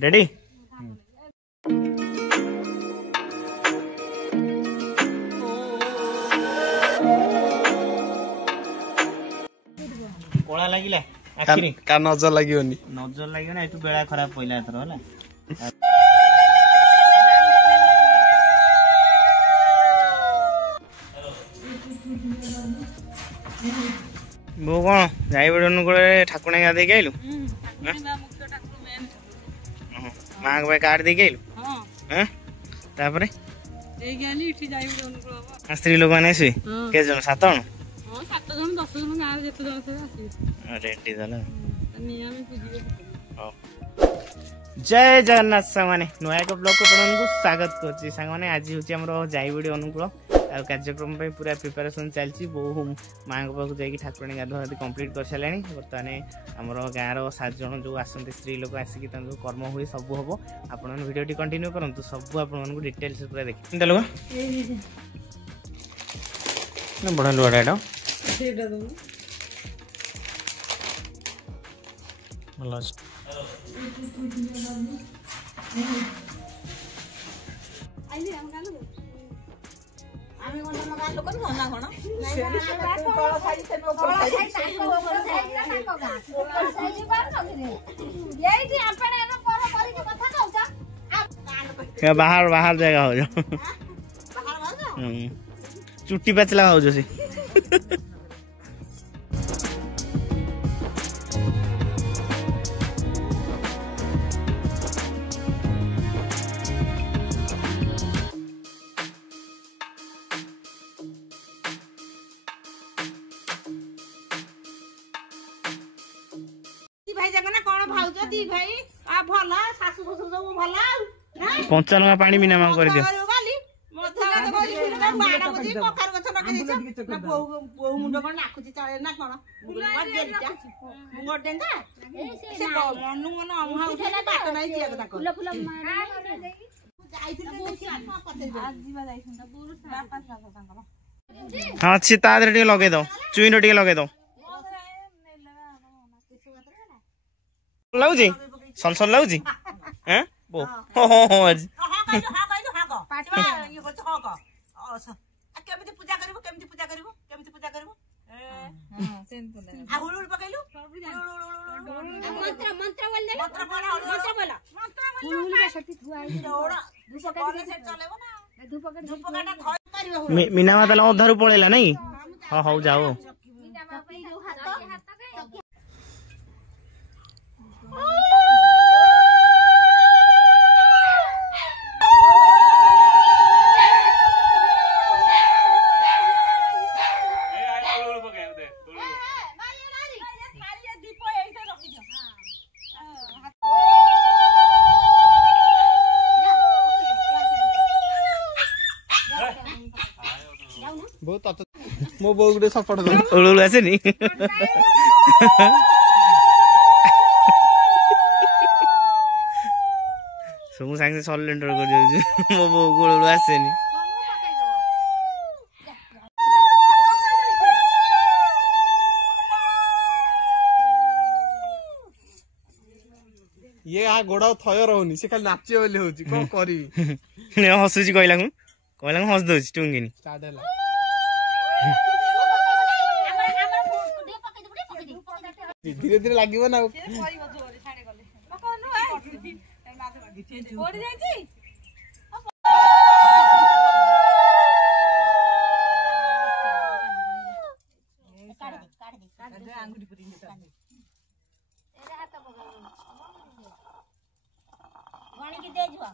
ready Cola लागिला आखिरी का नजर लागियोनी एतु बेला खराब पहिला एथर होला बो कौन जाई बड़ अनुकूल ठाकुर गाधे आइलु माँ को कार्ड दे आइलु स्त्री लोक मैंने के जन 7 जन 7 जन 10 जन गाँव जिते जन रेडी जय जगन्नाथ सांग मैंने नुआ एक ब्लॉग को स्वागत कर सांग मैंने आज हूँ जाईबड़ी अनुकूल कार्यक्रम पूरा प्रिपेरेसन चलती बहु माँ पाक जाकि ठाकुर गाधुआ कंप्लीट कर सारे बर्तमान आमर गाँव 7 जन जो आसते स्त्री लोक आसिक जो कर्म हुए सब हम आपण भिडियो कंटिन्यू करूँ सब आपको डिटेल्स पूरा देखिए बड़ा लुआटा एटा भल बाहर बाहर जगह हो जाओ चुट्टी पचला हो जो भाई जगना कौन भाउज दी भाई आ भला सासु ससुर सब भला पंचालमा पानी बिना मांग कर दियो मथा तो कोई फिर बाड़ा बुझी कखार गछ लगे दिछ ना बहु मुंड कोन नाखुची चले ना कोन गेलिटा मुंग डेंगा से मनु मन अमहा उठेला बाट नाही जिया कथा फूल फूल जाइथिले देखि आत्मा पते आज जीवा जाइथन बुरु बापा सासा संगला हां छी तादरे टे लगे दो चुइनो टे लगे दो लाउजी सल लाउजी हैं बो हो आज पाटी ये करछ ह क अच्छा केमिति पूजा करबो हां सेन बोले आ हुलुल पकैलु मंत्र मंत्र बोल दे मंत्र बोला हुलुल के सती थुआ ओडा दुसो कोन से चलेबो ना धूप काटा थय परिबो मीना माता ल अधारु पळेला नहीं हां हो जाओ मीना बापी जो हाथ बहुत मो बो गुटे सपोर्ट कर उळुळ आसे नी समु सांगे सलेंडर कर जाउ मो बो उळुळ आसे नी ये आ गोड़ा थय रहउनी से खाली नाचियो बोली होची को करी ने हसुची कहला हस दोची टुंगिनी स्टार्ट हला धीरे धीरे लागिबो ना ओडी जाई काट दे अंगुठी पुरी दे एरे हाथ पकड़ वाणी की दे जुआ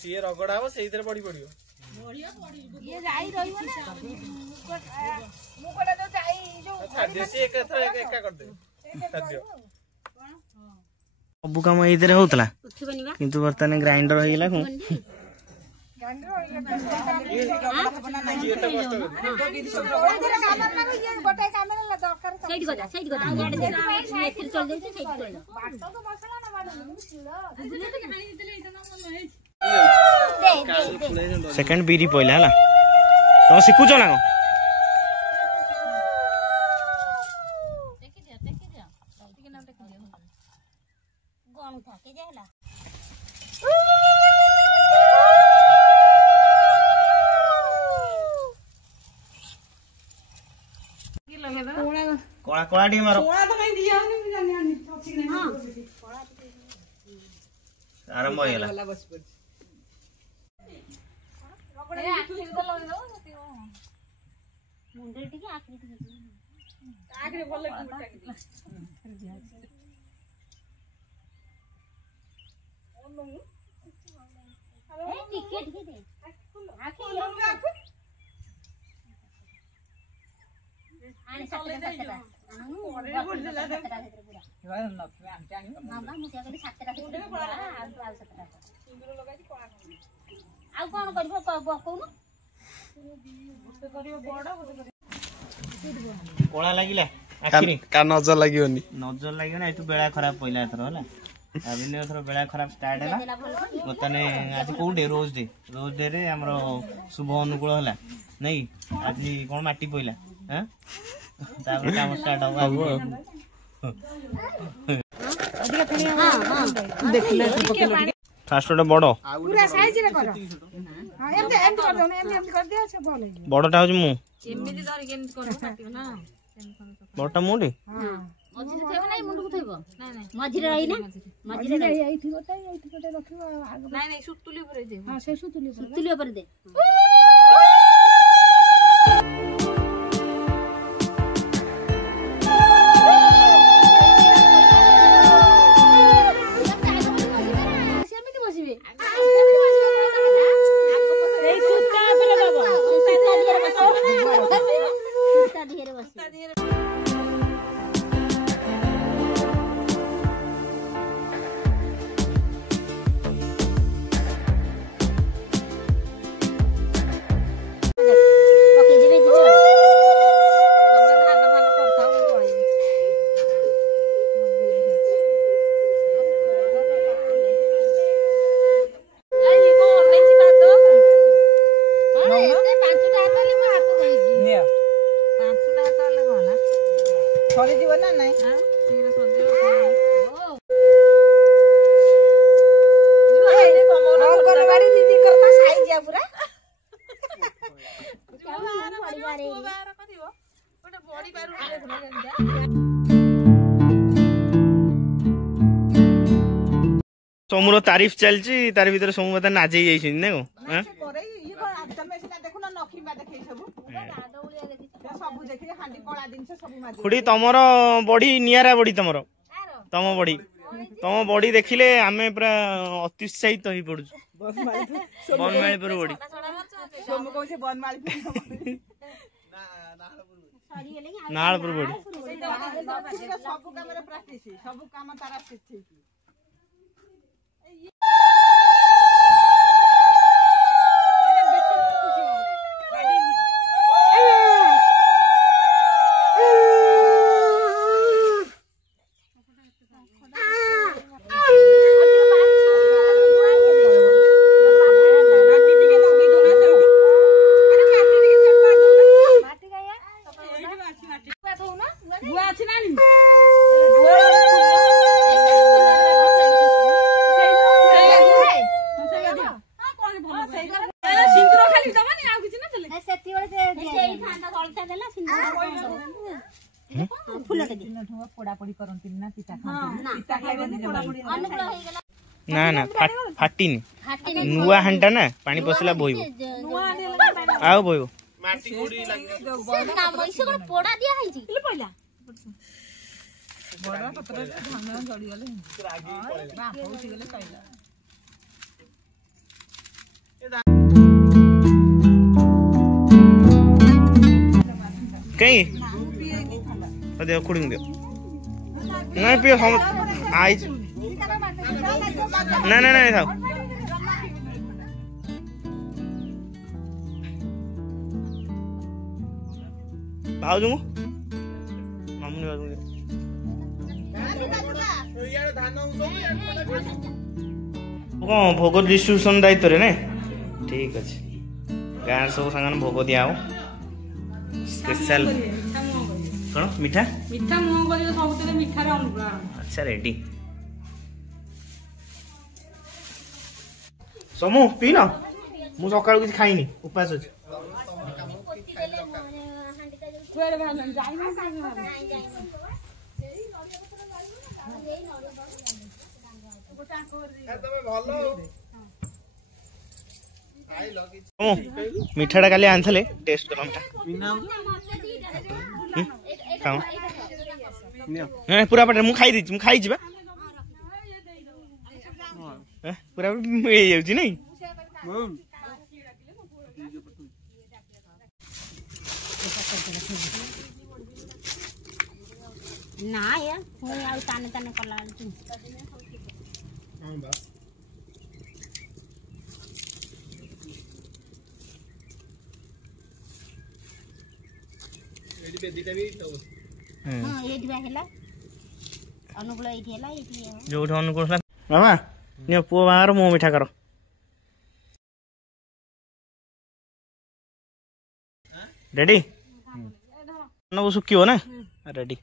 सीए रगड़ा हो से इधर पड़ी पड़ियो ये जाई रहिबो ना मुकोटा तो जाई जो अच्छा देसी एक कर दे दियो सब काम इधर होतला किंतु बर्तन ग्राइंडर होइला सेकंड बीरी पइला हला तुम शिखुच ना कोला कोला डी मारो आरंभ हो गेला कोला लागिला आखिरी का नजर लागियोनी नजर लागियो ना एतु बेला खराब पइला एथरो होला अभिनय एथरो बेला खराब स्टार्ट हैला मतने आज कोडे रोज डे रे हमरो शुभ अनुकूल होला नहीं आज कोन माटी पइला हैं तापर काम स्टार्ट होगा फास्ट बड़ पूरा साइज रे करो हां एम कर दो एम कर दिया छ बोल बड़टा होज मु एमिति धरि केन कोन काटियो ना बड़टा मुडी हां मझिरे थेबो नै मुंडु को थेबो नै नै मझिरे रही ना मझिरे एई थिबो त रखिबो आगे नै नै सुतुली ऊपर दे हां से सुतुली ऊपर दे सोमुर तारीफ चलची तार भीतर सोमु बता नाजे जाइछिन ने को हां करे ई को तमे सिना देखु ना नखिबा देखै सब सब देखि हांडी कोला दिन से सब माजी खुडी तमर बड़ी नियारा बड़ी तमर तम बड़ी देखिले आमे पूरा अत्युत्साहित होई पडु बनमाली पर बड़ी सोमु को से बनमाली नाळ पर बड़ी सब काम रे प्रैक्टिस सब काम तारा सिखि ना ना फाटिनी नुआ हांटा ना पानी पसला बोइबो आउ बोइबो माटी गुडी लागि ना मैसे को पोडा दिया है जी पहिला बडा पत्र धान जड़ी गले आगे पळेला होती गले सैला कहीं अदे खुडिंग दे नहीं पियो हम आइज ना ना ना था भाउजू मामुनी भाउजू कौन भोग डिस्ट्रीब्यूशन दायित्व ना ठीक अच्छे गाँव सब सांग भोग दिया स्पेशल कौन मीठा ମିଠା ମୁହଁ କରିବ ସବୁଥିରେ ମିଠାରେ ଅନୁକୂଳ अच्छा रेडी समू पी न मु सकाळू किसी खाइनी उपास अछि କୁଆଡେ ବାହାରିଲାଣି ଯାଇନା मिठाटा काली आनथले टेस्ट करम ता खाओ नहीं पूरा पटे मु खाई जिबा पूरा ए जाउची नहीं ना यार हूँ आउ ताने ताने कला अनुकूल जो अनुकूल बाबा नियो पुओ बाहर मो मिठा करो रेडी न वो सुखियो ना रेडी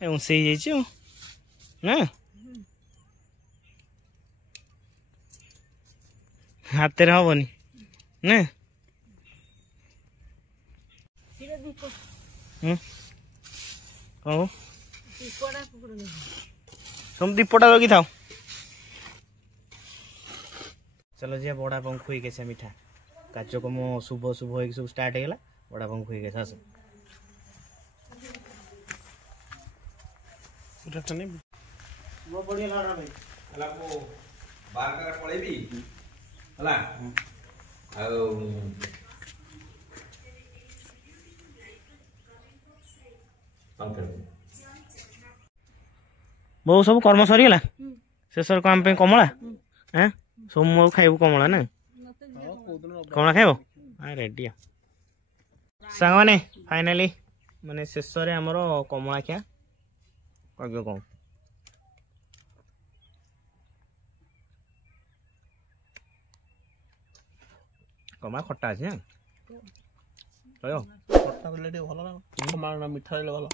एवं से ही जाइए ना हाथ तेरे हबनी ना कहो तुम दीपटा लगी था चलो जी बड़ा पंख हुई कैसे मीठा कार्यक्रम शुभ शुभ हो सब स्टार्ट हो गला बड़ा पंख हुई कैसे आस वो बढ़िया लड़ा भाई हला को 12 का पळेबी हला आ बहु सब कर्म सरीगला शेषर काम पे कमला हैं सब मो खाइबू कमला ना कमला खाइबो आ रेडी सांग माने फाइनली माने शेषर हमर कमला क्या कहियो कौन कमा खट्टा अछि हैं कहियो खट्टा बोले टे भलो ना कमाल ना मिठा रे भलो